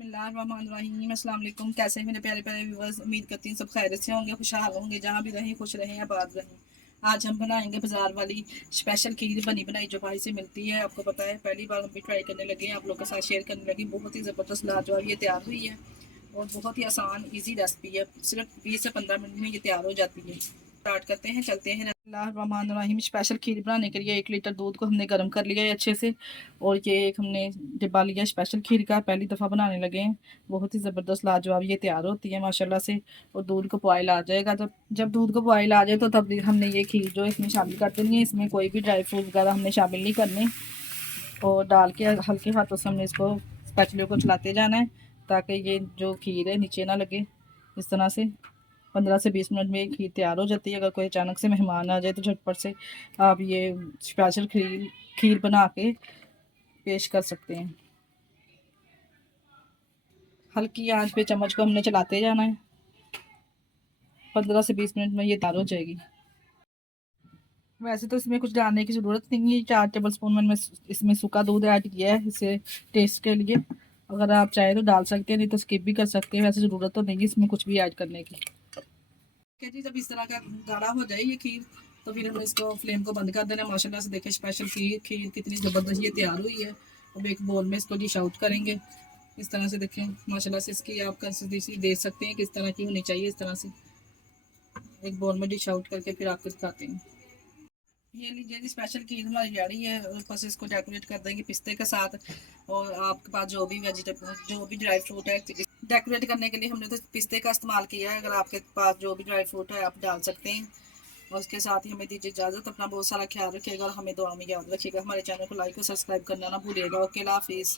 बिस्मिल्लाहिर्रहमानिर्रहीम। अस्सलाम वालेकुम। कैसे हैं मेरे प्यारे प्यारे व्यूअर्स? उम्मीद करती हूँ सब खैरियत से होंगे, खुशहाल होंगे, जहाँ भी रहें खुश रहें, आबाद रहें। आज हम बनाएंगे बाजार वाली स्पेशल खीर बनी बनाई जो भाई से मिलती है। आपको पता है पहली बार हम भी ट्राई करने लगे हैं, आप लोगों के साथ शेयर करने लगे। बहुत ही ज़बरदस्त लाजवाब ये तैयार हुई है और बहुत ही आसान ईजी रेसिपी है। सिर्फ 20 से 15 मिनट में ये तैयार हो जाती है। स्टार्ट करते हैं, चलते हैं। बिस्मिल्लाहिर्रहमानिर्रहीम। स्पेशल खीर बनाने के लिए 1 लीटर दूध को हमने गर्म कर लिया है अच्छे से। और ये एक हमने डिब्बा लिया स्पेशल खीर का, पहली दफ़ा बनाने लगे हैं। बहुत ही ज़बरदस्त लाजवाब ये तैयार होती है माशाल्लाह से। और दूध को बॉयल आ जाएगा, जब जब दूध को बॉयल आ जाए तो तब हमने ये खीर जो इसमें शामिल कर देनी है। इसमें कोई भी ड्राई फ्रूट वगैरह हमने शामिल नहीं करने। और डाल के हल्के हाथों से हमने इसको स्पैचुले को चलाते जाना है ताकि ये जो खीर है नीचे ना लगे। इस तरह से 15 से 20 मिनट में ये खीर तैयार हो जाती है। अगर कोई अचानक से मेहमान आ जाए तो झटपट से आप ये स्पेशल खीर बना के पेश कर सकते हैं। हल्की आंच पे चम्मच को हमने चलाते जाना है। 15 से 20 मिनट में ये तैयार हो जाएगी। वैसे तो इसमें कुछ डालने की ज़रूरत नहीं है। 4 टेबल स्पून मैंने इसमें सूखा दूध ऐड किया है इसे टेस्ट के लिए। अगर आप चाहें तो डाल सकते हैं, नहीं तो स्किप भी कर सकते हैं। वैसे ज़रूरत तो नहीं है इसमें कुछ भी ऐड करने की। जी, जब इस तरह का गाढ़ा हो जाए ये खीर तो फिर हम इसको फ्लेम को बंद कर देना। माशाल्लाह से देखें स्पेशल खीर कितनी ज़बरदस्त ये तैयार हुई है। अब एक बोल में इसको डिश आउट करेंगे। इस तरह से देखें माशाल्लाह से इसकी आप कंसिस्टेंसी देख सकते हैं किस तरह की होनी चाहिए। इस तरह से एक बोल में डिश आउट करके फिर आपको दिखाते हैं। ये लीजिए जी स्पेशल खीर हमारी रेडी है। ऊपर से इसको डेकोरेट कर देंगे पिस्ते के साथ। और आपके पास जो भी वेजिटेबल जो भी ड्राई फ्रूट है, डेकोरेट करने के लिए हमने तो पिस्ते का इस्तेमाल किया है। अगर आपके पास जो भी ड्राई फ्रूट है आप डाल सकते हैं। और उसके साथ ही हमें दीजिए इजाज़त। अपना बहुत सारा ख्याल रखिएगा और हमें दुआ में याद रखिएगा। हमारे चैनल को लाइक और सब्सक्राइब करना ना भूलिएगा। ओके, अल्लाह हाफिज़।